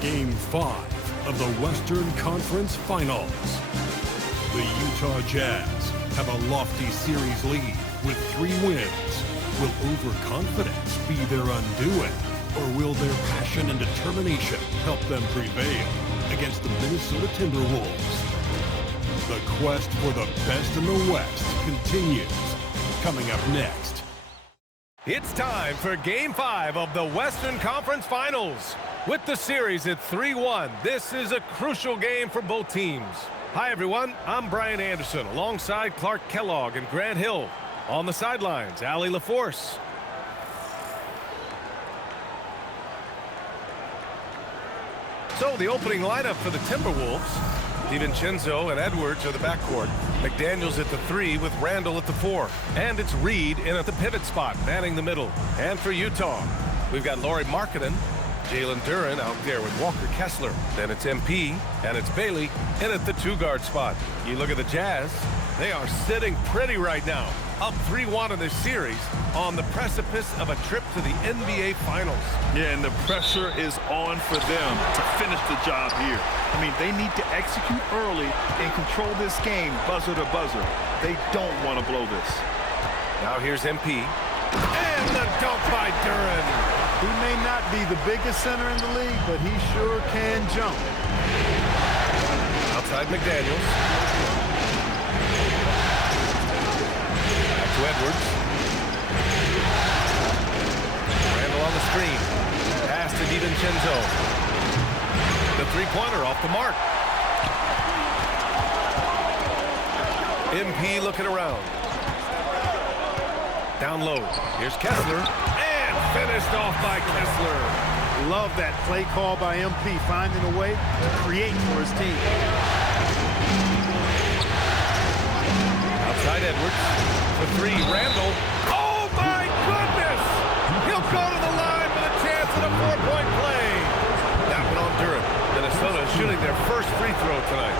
Game 5 of the Western Conference Finals. The Utah Jazz have a lofty series lead with 3 wins. Will overconfidence be their undoing, or will their passion and determination help them prevail against the Minnesota Timberwolves? The quest for the best in the West continues. Coming up next. It's time for Game 5 of the Western Conference Finals. With the series at 3-1, this is a crucial game for both teams. Hi, everyone. I'm Brian Anderson, alongside Clark Kellogg and Grant Hill. On the sidelines, Allie LaForce. So, the opening lineup for the Timberwolves. DiVincenzo and Edwards are the backcourt. McDaniels at the 3 with Randall at the 4. And it's Reed in at the pivot spot, manning the middle. And for Utah, we've got Lauri Markkanen, Jalen Duren out there with Walker Kessler. Then it's MP, and it's Bailey in at the 2-guard spot. You look at the Jazz, they are sitting pretty right now. Up 3-1 in this series on the precipice of a trip to the NBA Finals. Yeah, and the pressure is on for them to finish the job here. I mean, they need to execute early and control this game buzzer to buzzer. They don't want to blow this. Now here's MP. And the dunk by Duren. He may not be the biggest center in the league, but he sure can jump. Outside McDaniels. Back to Edwards. Randall on the screen. Pass to DiVincenzo. The three-pointer off the mark. MP looking around. Down low. Here's Kessler. And finished off by Kessler. Love that play call by MP, finding a way to create for his team. Outside Edwards. For 3, Randall. Oh, my goodness! He'll go to the line with a chance at a 4-point play. That one on Duren. Minnesota is shooting their first free throw tonight.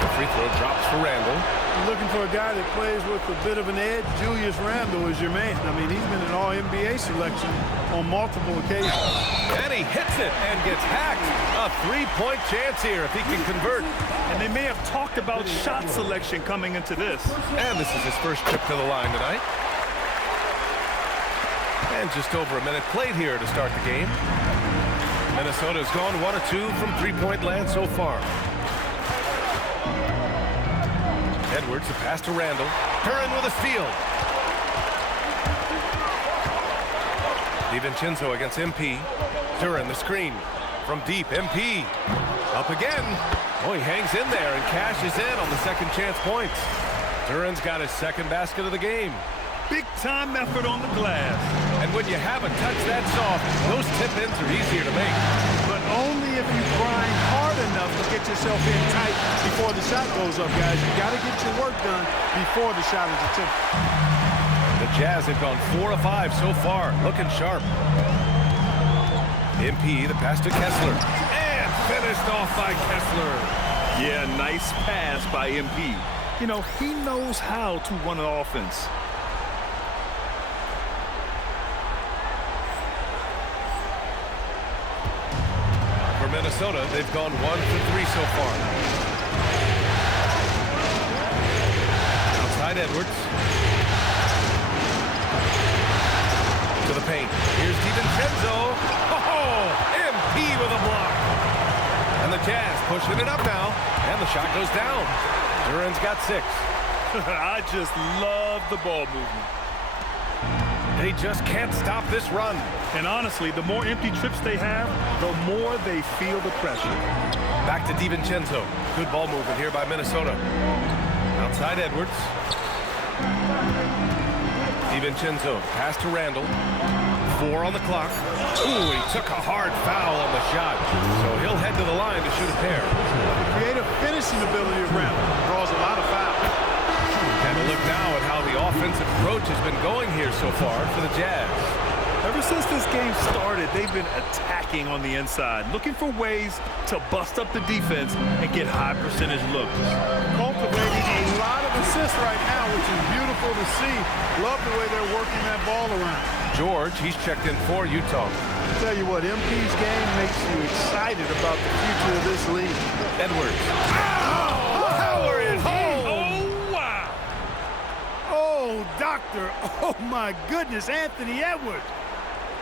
The free throw drops for Randall. You're looking for a guy that plays with a bit of an edge. Julius Randle is your man. I mean, he's been an All-NBA selection on multiple occasions. And he hits it and gets hacked. A 3-point chance here if he can convert. And they may have talked about shot selection coming into this. And this is his first trip to the line tonight. And just over a minute played here to start the game. Minnesota's gone 1 of 2 from three-point land so far. Edwards, the pass to Randall. Duren with a steal. DiVincenzo against MP. Duren, the screen. From deep, MP. Up again. Oh, he hangs in there and cashes in on the second chance points. Duren's got his second basket of the game. Big-time effort on the glass. And when you haven't touched that soft, those tip-ins are easier to make. But only if you grind hard enough to get yourself in tight before the shot goes up, guys. You got to get your work done before the shot is attempted. The Jazz have gone 4 of 5 so far, looking sharp. MP, the pass to Kessler. And finished off by Kessler. Yeah, nice pass by MP. You know, he knows how to run an offense. Minnesota, they've gone 1 for 3 so far. Outside Edwards. To the paint. Here's DiVincenzo. Oh, MP with a block. And the Jazz pushing it up now. And the shot goes down. Duren's got 6. I just love the ball movement. They just can't stop this run. And honestly, the more empty trips they have, the more they feel the pressure. Back to DiVincenzo. Good ball movement here by Minnesota. Outside Edwards. DiVincenzo, pass to Randall. 4 on the clock. Ooh, he took a hard foul on the shot. So he'll head to the line to shoot a pair. The creative finishing ability of Randall draws a lot of fouls. And a look now at how the offensive approach has been going here so far for the Jazz. Ever since this game started, they've been attacking on the inside, looking for ways to bust up the defense and get high percentage looks. Cultivating a lot of assists right now, which is beautiful to see. Love the way they're working that ball around. George, he's checked in for Utah. I'll tell you what, MP's game makes you excited about the future of this league. Edwards. Power is Oh, wow. Oh, doctor. Oh, my goodness. Anthony Edwards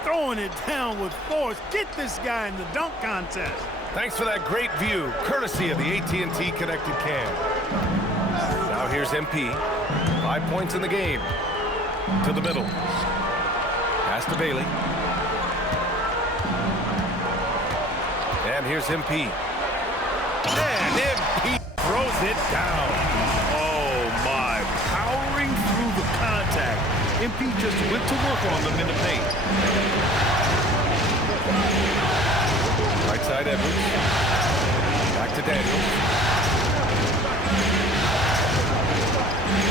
throwing it down with force. Get this guy in the dunk contest. Thanks for that great view, courtesy of the AT&T Connected Cam. Now here's MP. 5 points in the game. To the middle. Pass to Bailey. And here's MP. And MP throws it down. Oh, my. Powering through the contact. MP just went to work on them in the paint. Right side Edwards. Back to Daniels.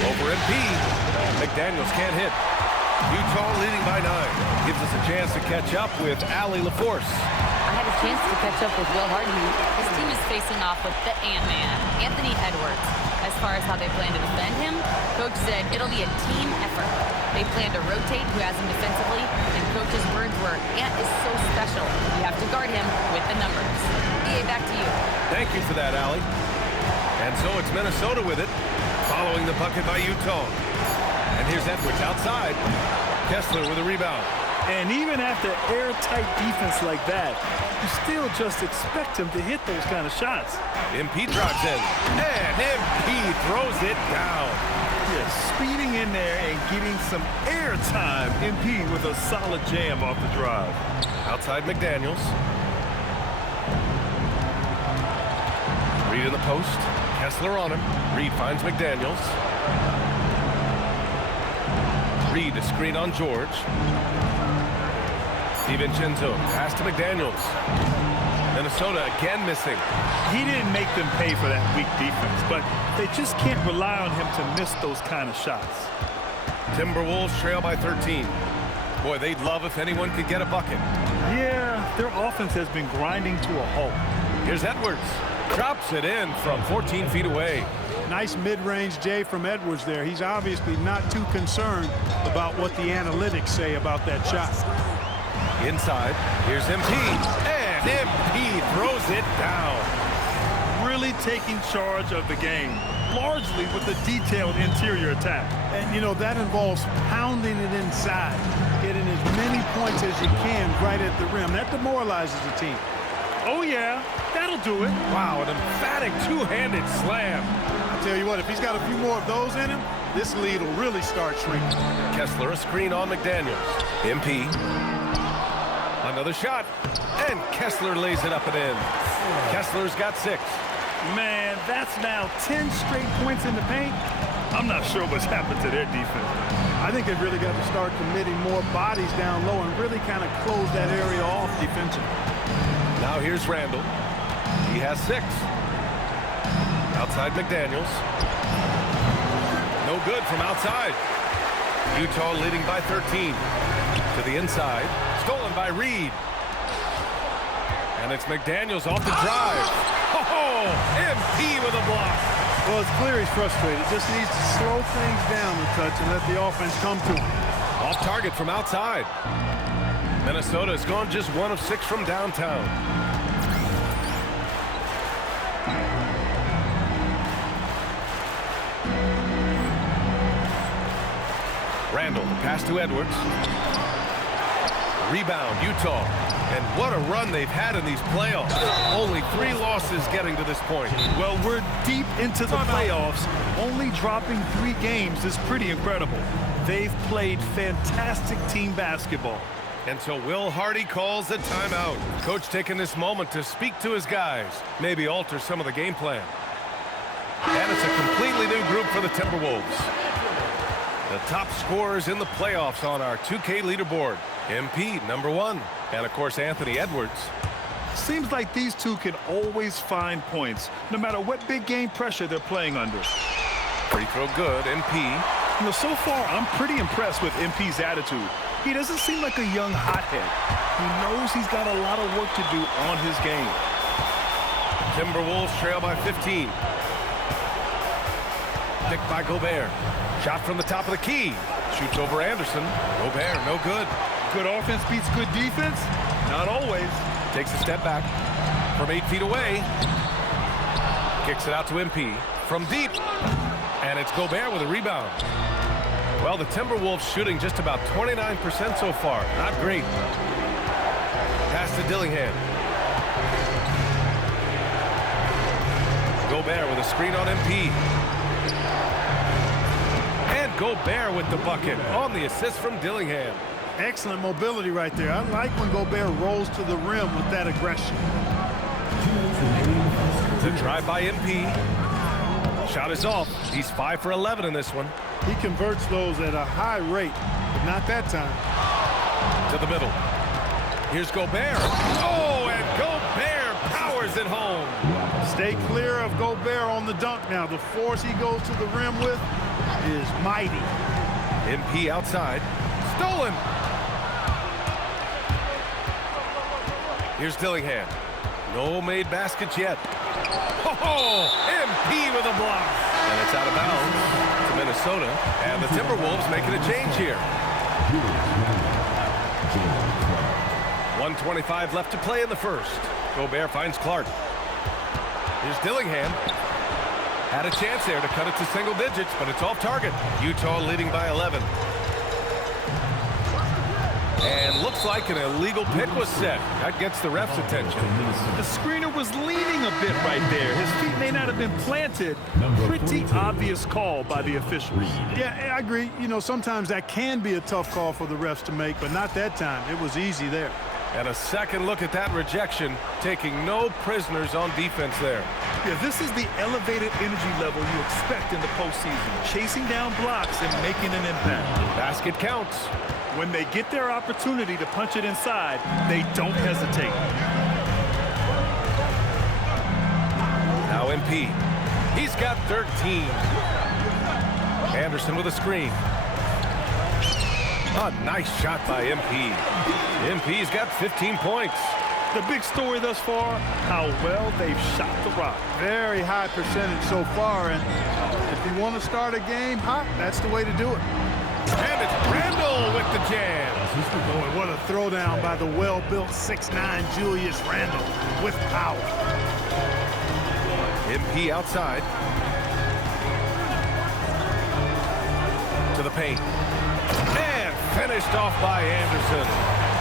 Over MP. McDaniels can't hit. Utah leading by 9. Gives us a chance to catch up with Allie LaForce. I had a chance to catch up with Will Harden. His team is facing off with the Ant-Man, Anthony Edwards. As far as how they plan to defend him, Coach said it'll be a team effort. They plan to rotate who has him defensively, and Coach's words were, Ant is so special. You have to guard him with the numbers. EA, back to you. Thank you for that, Allie. And so it's Minnesota with it, following the bucket by Utah. And here's Edwards outside. Kessler with a rebound. And even after airtight defense like that, you still just expect him to hit those kind of shots. MP drives in. And MP throws it down. Yeah, speeding in there and getting some air time. MP with a solid jam off the drive. Outside McDaniels. Reed in the post. Kessler on him. Reed finds McDaniels. Reed a screen on George. DiVincenzo pass to McDaniels. Minnesota again missing. He didn't make them pay for that weak defense, but they just can't rely on him to miss those kind of shots. Timberwolves trail by 13. Boy, they'd love if anyone could get a bucket. Yeah, their offense has been grinding to a halt. Here's Edwards. Drops it in from 14 feet away. Nice mid-range J from Edwards there. He's obviously not too concerned about what the analytics say about that shot. Inside, here's MP. And MP throws it down. Really taking charge of the game, largely with a detailed interior attack. And, you know, that involves pounding it inside, getting as many points as you can right at the rim. That demoralizes the team. Oh, yeah, that'll do it. Wow, an emphatic two-handed slam. I tell you what, if he's got a few more of those in him, this lead will really start shrinking. Kessler a screen on McDaniels. MP. Another shot. And Kessler lays it up and in. Kessler's got 6. Man, that's now 10 straight points in the paint. I'm not sure what's happened to their defense. I think they've really got to start committing more bodies down low and really kind of close that area off defensively. Now here's Randall. He has 6. Outside McDaniels. No good from outside. Utah leading by 13. To the inside. Stolen by Reed. And it's McDaniels off the drive. Oh, MP with a block. Well, it's clear he's frustrated. Just needs to slow things down a touch and let the offense come to him. Off target from outside. Minnesota has gone just 1 of 6 from downtown. Randall, pass to Edwards. Rebound, Utah. And what a run they've had in these playoffs. Only 3 losses getting to this point. Well, we're deep into the playoffs. Only dropping 3 games is pretty incredible. They've played fantastic team basketball. And so Will Hardy calls a timeout. Coach taking this moment to speak to his guys, maybe alter some of the game plan. And it's a completely new group for the Timberwolves. The top scorers in the playoffs on our 2K leaderboard. MP, number 1. And, of course, Anthony Edwards. Seems like these two can always find points, no matter what big game pressure they're playing under. Free throw good, MP. You know, so far, I'm pretty impressed with MP's attitude. He doesn't seem like a young hothead. He knows he's got a lot of work to do on his game. Timberwolves trail by 15. Stick by Gobert. Shot from the top of the key. Shoots over Anderson. Gobert, no good. Good offense beats good defense? Not always. Takes a step back from 8 feet away. Kicks it out to MP from deep. And it's Gobert with a rebound. Well, the Timberwolves shooting just about 29% so far. Not great. Pass to Dillingham. Gobert with a screen on MP. And Gobert with the bucket on the assist from Dillingham. Excellent mobility right there. I like when Gobert rolls to the rim with that aggression. The drive by MP. Shot is off. He's 5 for 11 in this one. He converts those at a high rate, but not that time. To the middle. Here's Gobert. Oh, and Gobert powers it home. Stay clear of Gobert on the dunk now. The force he goes to the rim with is mighty. MP outside. Stolen. Here's Dillingham. No made baskets yet. Oh, MP with a block. And it's out of bounds to Minnesota. And the Timberwolves making a change here. 1:25 left to play in the first. Gobert finds Clark. Here's Dillingham. Had a chance there to cut it to single digits, but it's off target. Utah leading by 11. And looks like an illegal pick was set. That gets the ref's attention. The screener was leaning a bit right there. His feet may not have been planted. Pretty obvious call by the officials. Yeah, I agree. You know, sometimes that can be a tough call for the refs to make, but not that time. It was easy there. And a second look at that rejection, taking no prisoners on defense there. Yeah, this is the elevated energy level you expect in the postseason. Chasing down blocks and making an impact. Basket counts. When they get their opportunity to punch it inside, they don't hesitate. Now MP. He's got 13. Anderson with a screen. A nice shot by MP. MP's got 15 points. The big story thus far, how well they've shot the rock. Very high percentage so far, and if you want to start a game hot, that's the way to do it. And it's Randle with the jam. Boy, what a throwdown by the well-built 6'9" Julius Randle with power. MP outside. To the paint. And finished off by Anderson.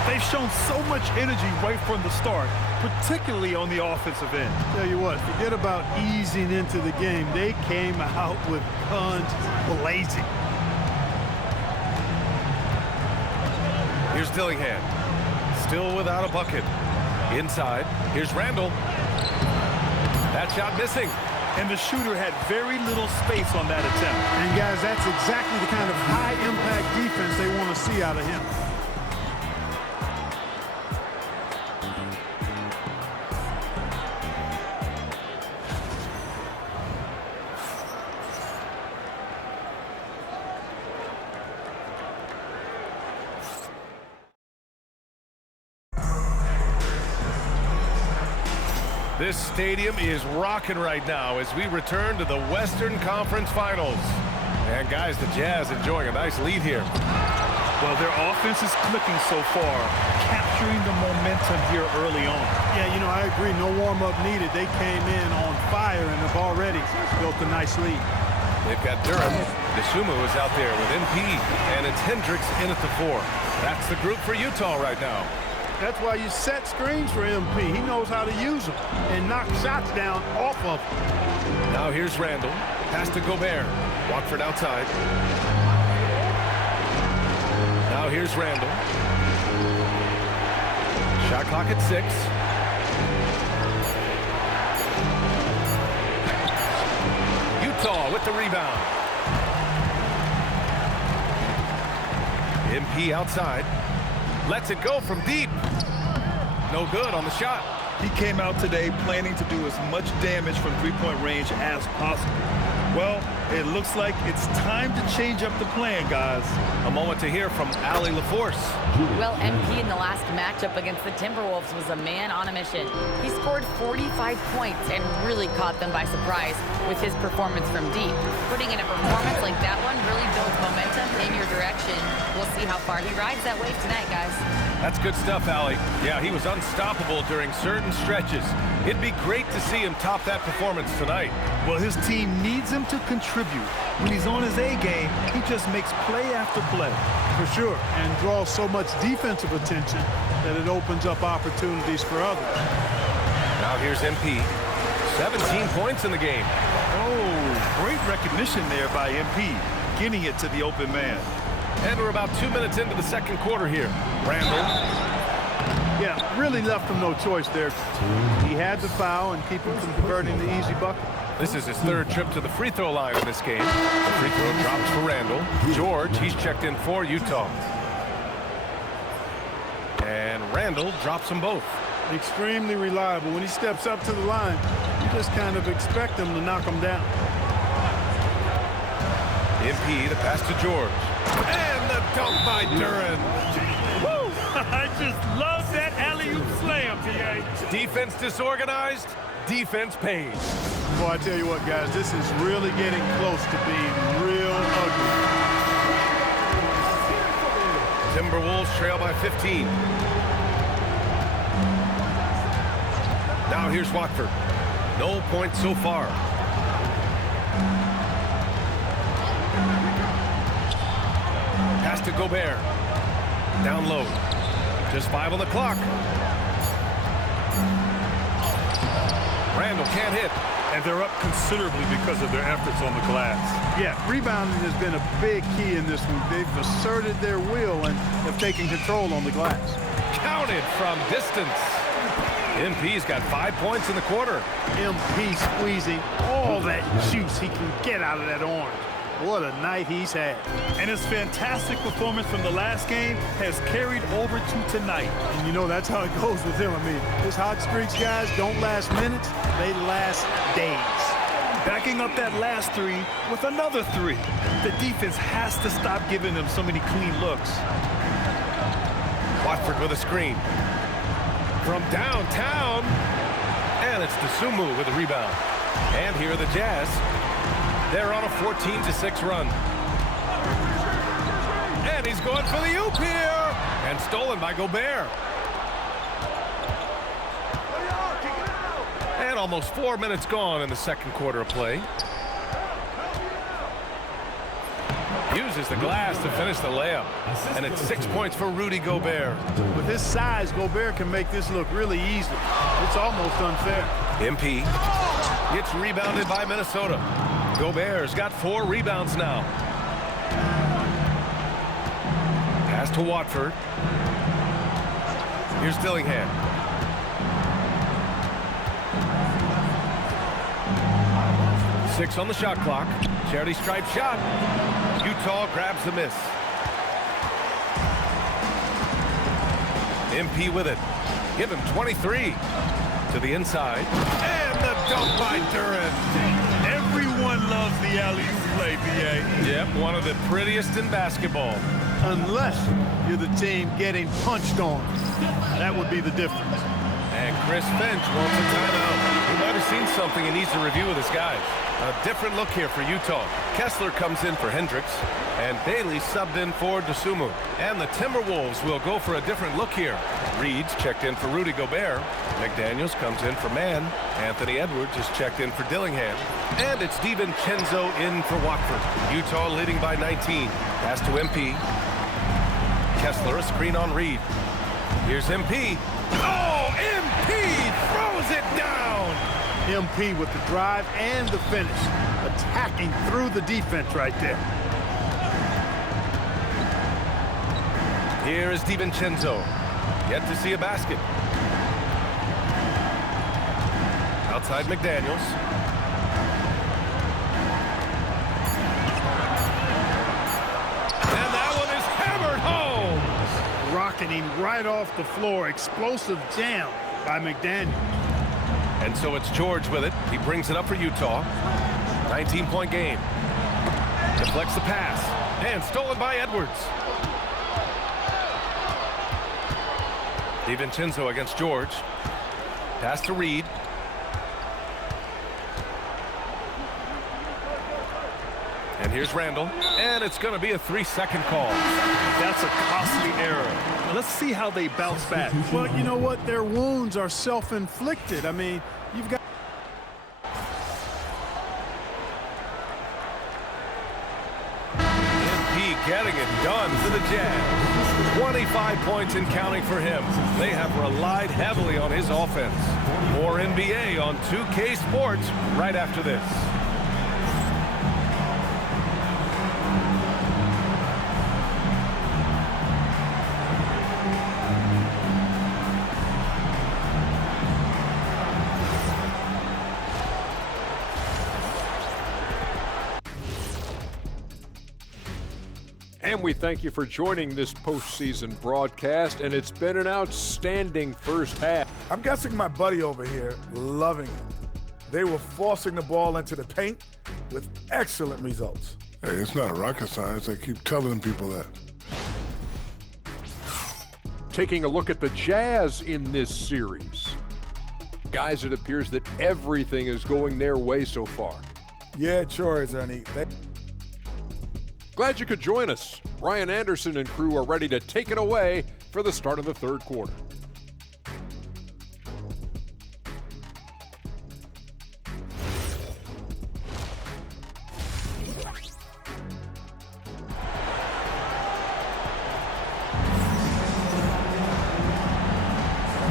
They've shown so much energy right from the start, particularly on the offensive end. Tell you what, forget about easing into the game. They came out with guns blazing. Here's Dillingham. Still without a bucket. Inside. Here's Randle. That shot missing. And the shooter had very little space on that attempt. And guys, that's exactly the kind of high-impact defense they want to see out of him. This stadium is rocking right now as we return to the Western Conference Finals. And guys, the Jazz enjoying a nice lead here. Well, their offense is clicking so far, capturing the momentum here early on. Yeah, you know, I agree. No warm-up needed. They came in on fire and have already built a nice lead. They've got Durham. Deshumu is out there with MP, and it's Hendricks in at the 4. That's the group for Utah right now. That's why you set screens for MP. He knows how to use them and knock shots down off of them. Now here's Randle. Pass to Gobert. Watford outside. Now here's Randle. Shot clock at 6. Utah with the rebound. MP outside. Lets it go from deep. No good on the shot. He came out today planning to do as much damage from three-point range as possible. Well, it looks like it's time to change up the plan, guys. A moment to hear from Allie LaForce. Well, MP in the last matchup against the Timberwolves was a man on a mission. He scored 45 points and really caught them by surprise with his performance from deep. Putting in a performance like that one really builds momentum in your direction. We'll see how far he rides that wave tonight, guys. That's good stuff, Allie. Yeah, he was unstoppable during certain stretches. It'd be great to see him top that performance tonight. Well, his team needs him to contribute. When he's on his A game, he just makes play after play. For sure, and draws so much defensive attention that it opens up opportunities for others. Now here's MP. 17 points in the game. Oh, great recognition there by MP, getting it to the open man. And we're about 2 minutes into the second quarter here. Randall. Yeah, really left him no choice there. He had the foul and keep him from converting the easy bucket. This is his third trip to the free throw line in this game. The free throw drops for Randall. George, he's checked in for Utah. And Randall drops them both. Extremely reliable. When he steps up to the line, you just kind of expect him to knock him down. MP, the pass to George. And the dunk by Duren. Woo! I just love that alley-oop slam, PA. Defense disorganized, defense pays. Boy, I tell you what, guys, this is really getting close to being real ugly. Timberwolves trail by 15. Now here's Watford. No points so far. Pass to Gobert. Down low. Just 5 on the clock. Randall can't hit. And they're up considerably because of their efforts on the glass. Yeah, rebounding has been a big key in this one. They've asserted their will and have taken control on the glass. Counted from distance. MP's got 5 points in the quarter. MP squeezing all that juice he can get out of that orange. What a night he's had. And his fantastic performance from the last game has carried over to tonight. And you know, that's how it goes with him. I mean, his hot streaks, guys, don't last minutes. They last days. Backing up that last three with another three. The defense has to stop giving them so many clean looks. Watford with a screen. From downtown. And it's Dosunmu with a rebound. And here are the Jazz. They're on a 14-6 run. And he's going for the oop here. And stolen by Gobert. And almost 4 minutes gone in the second quarter of play. Uses the glass to finish the layup. And it's 6 points for Rudy Gobert. With his size, Gobert can make this look really easy. It's almost unfair. MP gets rebounded by Minnesota. Gobert's got 4 rebounds now. Pass to Watford. Here's Dillingham. Six on the shot clock. Charity stripe shot. Utah grabs the miss. MP with it. Give him 23. To the inside. And the dunk by Duren. Everyone loves the alley-oop play, BA. Yep, one of the prettiest in basketball. Unless you're the team getting punched on. That would be the difference. And Chris Finch wants a timeout. He might have seen something and needs to review with his guys. A different look here for Utah. Kessler comes in for Hendricks. And Bailey subbed in for Dosunmu. And the Timberwolves will go for a different look here. Reed's checked in for Rudy Gobert. McDaniels comes in for Mann. Anthony Edwards is checked in for Dillingham. And it's DiVincenzo in for Watford. Utah leading by 19. Pass to MP. Kessler, a screen on Reed. Here's MP. Oh, MP throws it down. MP with the drive and the finish. Attacking through the defense right there. Here is DiVincenzo. Yet to see a basket. Outside McDaniels. And that one is hammered home. Rocketing right off the floor. Explosive jam by McDaniels. And so it's George with it. He brings it up for Utah. 19-point game. Deflects the pass. And stolen by Edwards. DiVincenzo against George. Pass to Reed. And here's Randall. And it's going to be a 3-second call. That's a costly error. Now let's see how they bounce back. Well, you know what? Their wounds are self-inflicted. I mean, you've got... MP getting it done for the Jazz. 25 points and counting for him. They have relied heavily on his offense. More NBA on 2K Sports right after this. And we thank you for joining this postseason broadcast, and it's been an outstanding first half. I'm guessing my buddy over here loving it. They were forcing the ball into the paint with excellent results. Hey, it's not rocket science. I keep telling people that. Taking a look at the Jazz in this series. Guys, it appears that everything is going their way so far. Yeah, it sure is, Ernie. Glad you could join us. Ryan Anderson and crew are ready to take it away for the start of the third quarter.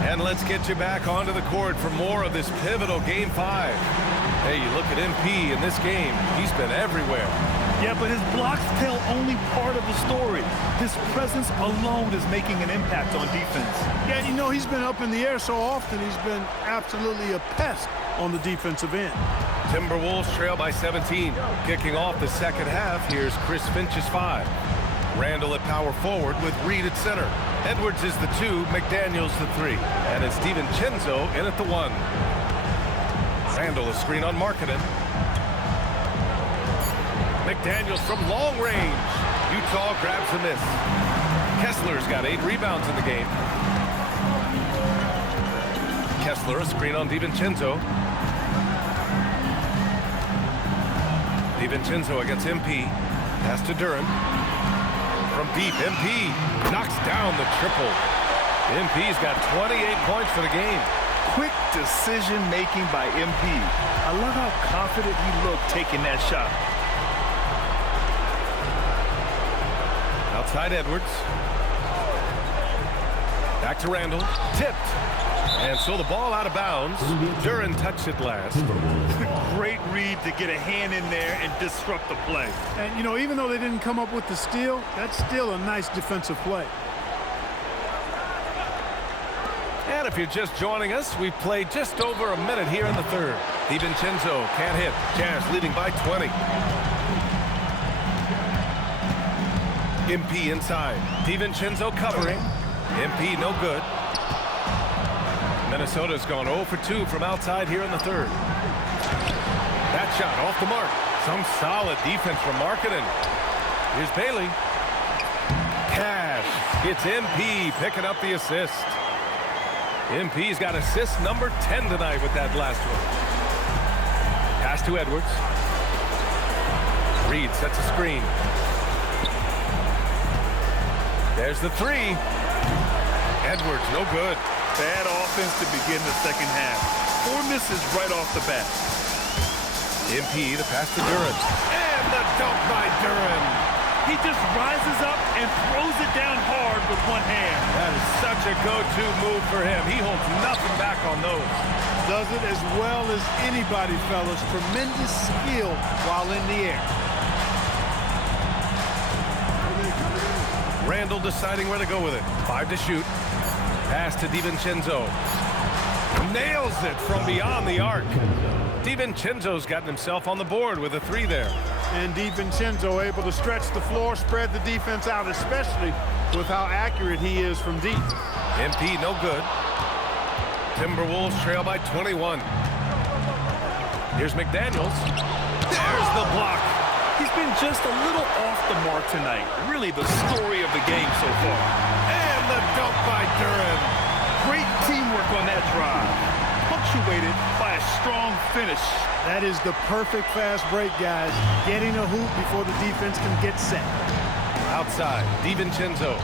And let's get you back onto the court for more of this pivotal Game 5. Hey, you look at MP in this game. He's been everywhere. Yeah, but his blocks tell only part of the story. His presence alone is making an impact on defense. Yeah, you know, he's been up in the air so often, he's been absolutely a pest on the defensive end. Timberwolves trail by 17. Kicking off the second half, here's Chris Finch's 5. Randall at power forward with Reed at center. Edwards is the 2, McDaniels the 3. And it's DiVincenzo in at the 1. Randall a screen on Markkanen. McDaniels from long range. Utah grabs the miss. Kessler's got 8 rebounds in the game. Kessler a screen on DiVincenzo. DiVincenzo against MP. Pass to Duren. From deep, MP knocks down the triple. MP's got 28 points for the game. Quick decision-making by MP. I love how confident he looked taking that shot. Outside Edwards. Back to Randall. Tipped. And so the ball out of bounds. Duren touched it last. Great read to get a hand in there and disrupt the play. And, you know, even though they didn't come up with the steal, that's still a nice defensive play. And if you're just joining us, we've played just over a minute here in the third. DiVincenzo can't hit. Jazz leading by 20. MP inside. DiVincenzo covering. MP no good. Minnesota's gone 0 for 2 from outside here in the third. That shot off the mark. Some solid defense from Markkanen. Here's Bailey. Cash. It's MP picking up the assist. MP's got assist number 10 tonight with that last one. Pass to Edwards. Reed sets a screen. There's the 3. Edwards, no good. Bad offense to begin the second half. 4 misses right off the bat. MP, the pass to Duren. And the dunk by Duren. He just rises up and throws it down hard with one hand. That is such a go-to move for him. He holds nothing back on those. Does it as well as anybody, fellas. Tremendous skill while in the air. Randall deciding where to go with it. 5 to shoot. Pass to DiVincenzo. Nails it from beyond the arc. DiVincenzo's gotten himself on the board with a 3 there. And DiVincenzo able to stretch the floor, spread the defense out, especially with how accurate he is from deep. MP no good. Timberwolves trail by 21. Here's McDaniels. There's the block. He's been just a little off the mark tonight. Really the story of the game so far. And the dunk by Duren. Great teamwork on that drive. Punctuated by a strong finish. That is the perfect fast break, guys. Getting a hoop before the defense can get set. Outside, DiVincenzo.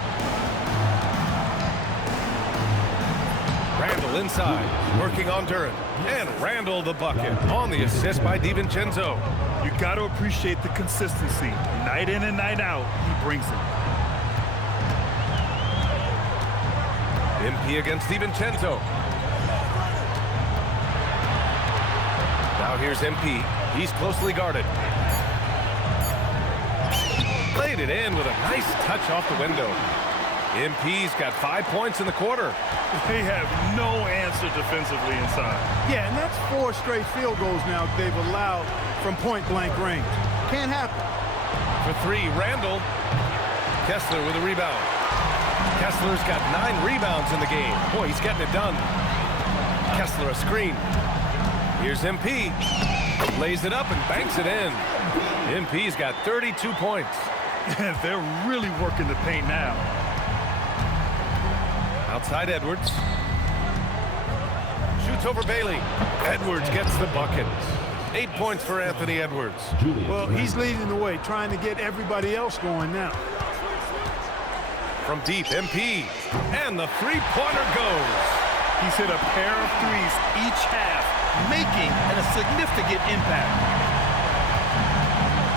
Randall inside, working on Duren. And Randall the bucket on the assist by DiVincenzo. You got to appreciate the consistency. Night in and night out, he brings it. MP against DiVincenzo. Now here's MP. He's closely guarded. Played it in with a nice touch off the window. MP's got 5 points in the quarter. They have no answer defensively inside. Yeah, and that's 4 straight field goals now they've allowed from point-blank range. Can't happen. For 3, Randall. Kessler with a rebound. Kessler's got 9 rebounds in the game. Boy, he's getting it done. Kessler a screen. Here's MP. Lays it up and banks it in. MP's got 32 points. They're really working the paint now. Outside Edwards. Shoots over Bailey. Edwards gets the bucket. 8 points for Anthony Edwards. Well, he's leading the way, trying to get everybody else going now. From deep, MP. And the three-pointer goes. He's hit a pair of threes each half, making a significant impact.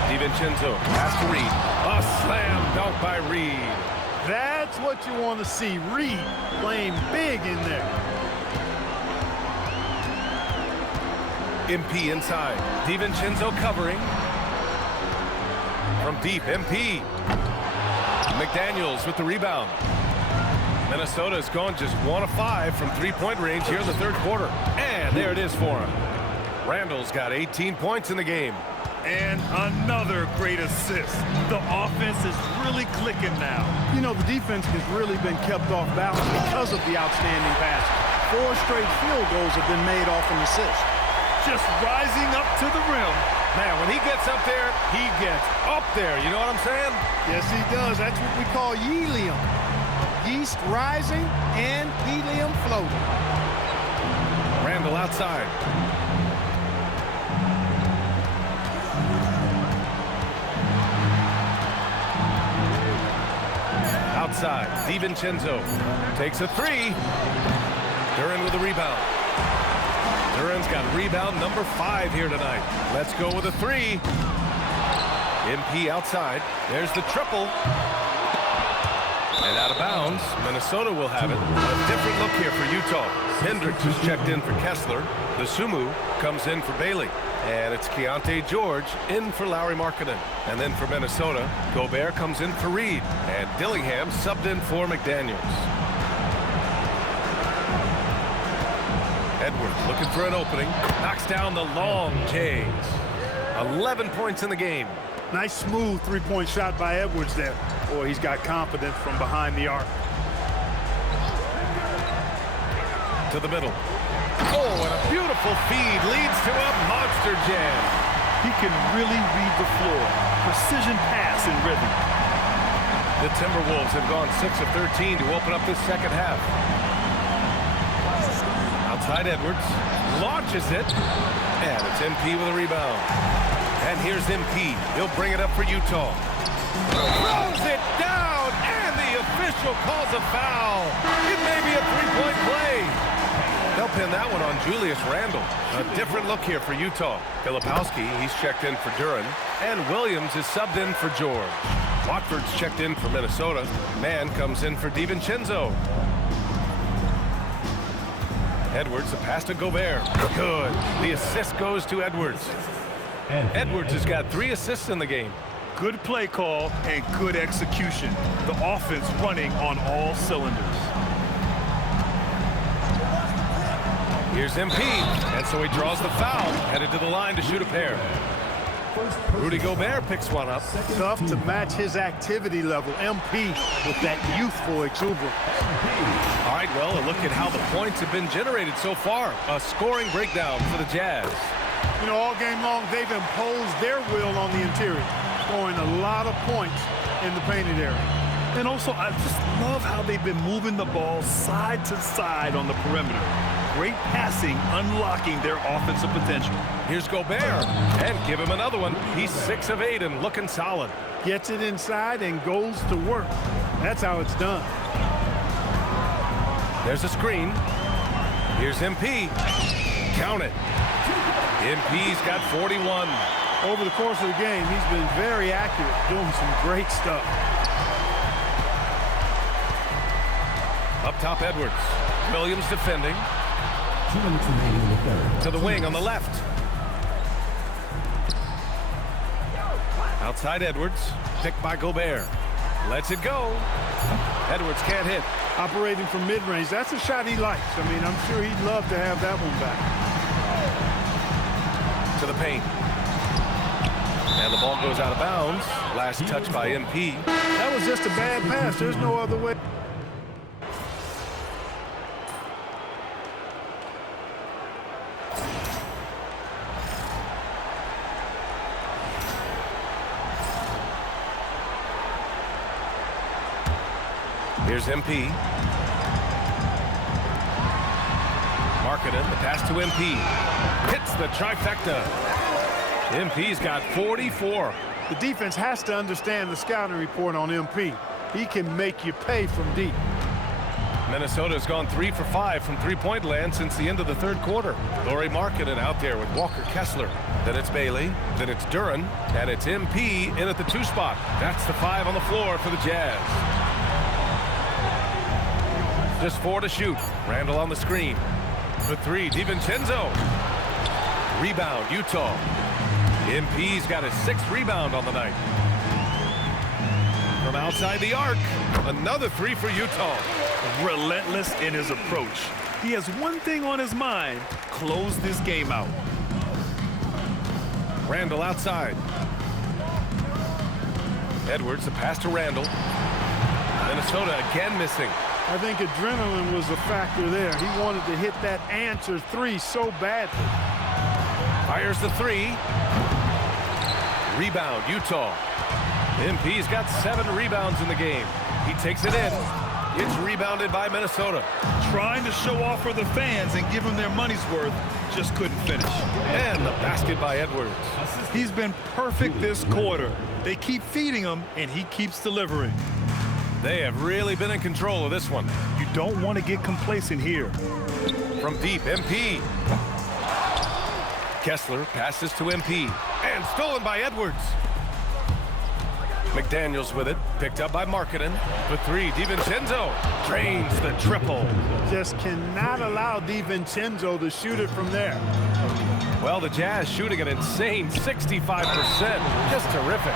DiVincenzo has to Reed. A slam dunk by Reed. That's what you want to see. Reed playing big in there. MP inside. DiVincenzo covering. From deep, MP. McDaniels with the rebound. Minnesota's gone just 1 of 5 from three-point range here in the third quarter. And there it is for him. Randall's got 18 points in the game. And another great assist. The offense is really clicking now. You know, the defense has really been kept off balance because of the outstanding pass. 4 straight field goals have been made off an assist. Just rising up to the rim. Man, when he gets up there, he gets up there. You know what I'm saying? Yes, he does. That's what we call helium. Yeast rising and helium floating. Randall outside. Outside, DiVincenzo takes a 3. Duren with a rebound. Duren's got rebound number 5 here tonight. Let's go with a 3. MP outside. There's the triple. And out of bounds, Minnesota will have it. A different look here for Utah. Hendricks is checked in for Kessler. The Sumu comes in for Bailey. And it's Keontae George in for Lauri Markkanen. And then for Minnesota, Gobert comes in for Reed. And Dillingham subbed in for McDaniels. Edwards looking for an opening. Knocks down the long Jays. 11 points in the game. Nice smooth three-point shot by Edwards there. Boy, he's got confidence from behind the arc. To the middle. Oh, and a beautiful feed leads to a monster jam. He can really read the floor. Precision pass and rhythm. The Timberwolves have gone 6 of 13 to open up this second half. Outside Edwards. Launches it. And it's MP with a rebound. And here's MP. He'll bring it up for Utah. Throws it down, and the official calls a foul. It may be a three-point play. They'll pin that one on Julius Randle. A different look here for Utah. Filipowski, he's checked in for Duren. And Williams is subbed in for George. Watford's checked in for Minnesota. Mann comes in for DiVincenzo. Edwards, a pass to Gobert. Good. The assist goes to Edwards. Edwards has got 3 assists in the game. Good play call and good execution. The offense running on all cylinders. Here's MP, and so he draws the foul, headed to the line to shoot a pair. Rudy Gobert picks one up. Tough to match his activity level. MP with that youthful exuberance. All right, well, a look at how the points have been generated so far. A scoring breakdown for the Jazz. You know, all game long, they've imposed their will on the interior, scoring a lot of points in the painted area. And also, I just love how they've been moving the ball side to side on the perimeter. Great passing, unlocking their offensive potential. Here's Gobert, and give him another one. He's 6 of 8 and looking solid. Gets it inside and goes to work. That's how it's done. There's a screen. Here's MP. Count it. MP's got 41. Over the course of the game, he's been very accurate, doing some great stuff. Up top, Edwards. Williams defending. To the wing on the left. Outside Edwards. Picked by Gobert. Lets it go. Edwards can't hit. Operating from mid-range, that's a shot he likes. I mean, I'm sure he'd love to have that one back. To the paint. And the ball goes out of bounds. Last touch by MP. That was just a bad pass. There's no other way. Here's MP. Markkanen, the pass to MP. Hits the trifecta. MP's got 44. The defense has to understand the scouting report on MP. He can make you pay from deep. Minnesota's gone 3 for 5 from three-point land since the end of the third quarter. Lauri Markkanen out there with Walker Kessler. Then it's Bailey. Then it's Duren. And it's MP in at the 2 spot. That's the 5 on the floor for the Jazz. Just 4 to shoot. Randall on the screen. For 3, DiVincenzo. Rebound, Utah. MP's got his 6th rebound on the night. From outside the arc, another 3 for Utah. Relentless in his approach. He has one thing on his mind: close this game out. Randall outside. Edwards, the pass to Randall. Minnesota again missing. I think adrenaline was a factor there. He wanted to hit that answer 3 so badly. Fires the 3. Rebound, Utah. MP's got 7 rebounds in the game. He takes it in. It's rebounded by Minnesota. Trying to show off for the fans and give them their money's worth, just couldn't finish. And the basket by Edwards. He's been perfect this quarter. They keep feeding him, and he keeps delivering. They have really been in control of this one. You don't want to get complacent here. From deep, MP. Kessler passes to MP. And stolen by Edwards. McDaniels with it. Picked up by Markkanen. For 3, DiVincenzo. Drains the triple. Just cannot allow DiVincenzo to shoot it from there. Well, the Jazz shooting an insane 65%. Just terrific.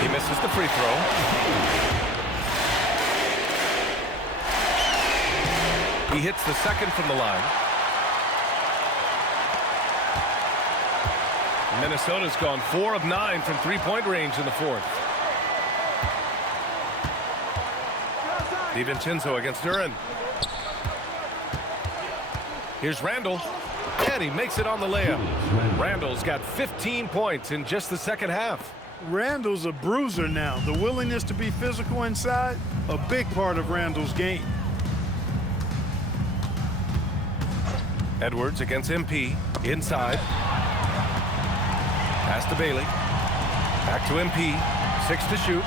He misses the free throw. He hits the second from the line. Minnesota's gone 4 of 9 from three-point range in the 4th. DiVincenzo against Duren. Here's Randall. And he makes it on the layup. Randall's got 15 points in just the second half. Randall's a bruiser now. The willingness to be physical inside, a big part of Randall's game. Edwards against MP. Inside. Pass to Bailey. Back to MP. 6 to shoot.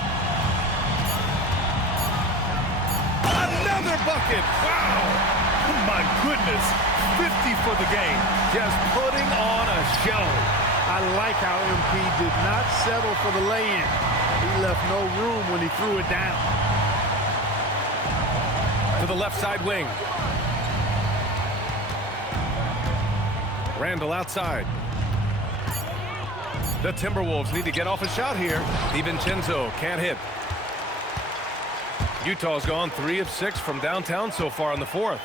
Another bucket! Wow! Oh my goodness. 50 for the game. Just putting on a show. I like how MP did not settle for the lay-in. He left no room when he threw it down. To the left side wing. Randall outside. The Timberwolves need to get off a shot here. DiVincenzo can't hit. Utah's gone 3 of 6 from downtown so far in the 4th.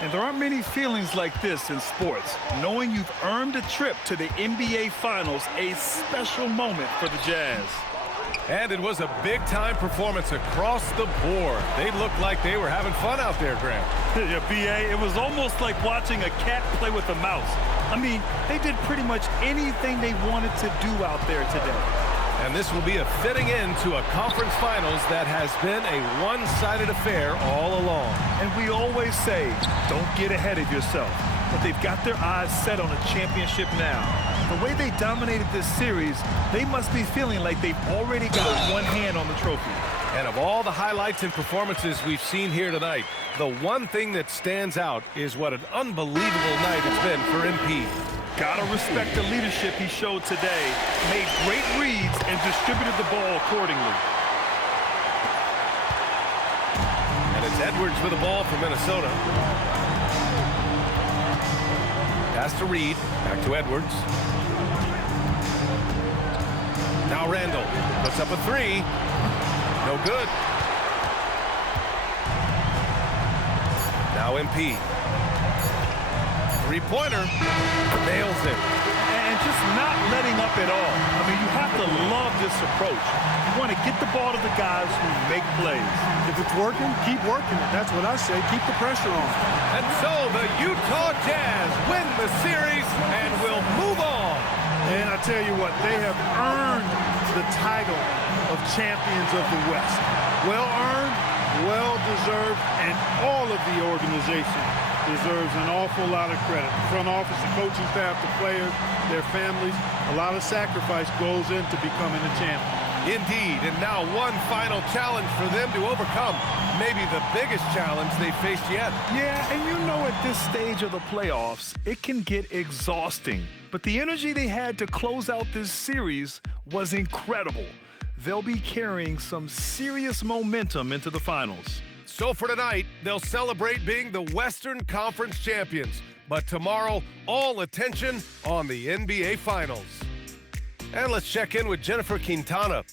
And there aren't many feelings like this in sports. Knowing you've earned a trip to the NBA Finals, a special moment for the Jazz. And it was a big-time performance across the board. They looked like they were having fun out there, Grant. Yeah, B.A., it was almost like watching a cat play with a mouse. I mean, they did pretty much anything they wanted to do out there today. And this will be a fitting end to a conference finals that has been a one-sided affair all along. And we always say, don't get ahead of yourself. But they've got their eyes set on a championship now. The way they dominated this series, they must be feeling like they've already got one hand on the trophy. And of all the highlights and performances we've seen here tonight, the one thing that stands out is what an unbelievable night it's been for MP. Gotta respect the leadership he showed today. Made great reads and distributed the ball accordingly. And it's Edwards with the ball for Minnesota. Pass to Reed, back to Edwards. Now Randall puts up a three. No good. Now MP. Three-pointer. Nails it. And just not letting up at all. I mean, you have to love this approach. You want to get the ball to the guys who make plays. If it's working, keep working it. That's what I say. Keep the pressure on. And so the Utah Jazz win the series and will move on. And I tell you what, they have earned the title of champions of the West. Well earned, well deserved, and all of the organization deserves an awful lot of credit. The front office, the coaching staff, the players, their families, a lot of sacrifice goes into becoming a champion. Indeed, and now one final challenge for them to overcome. Maybe the biggest challenge they faced yet. Yeah, and you know at this stage of the playoffs, it can get exhausting. But the energy they had to close out this series was incredible. They'll be carrying some serious momentum into the finals. So for tonight, they'll celebrate being the Western Conference champions. But tomorrow, all attention on the NBA Finals. And let's check in with Jennifer Quintana.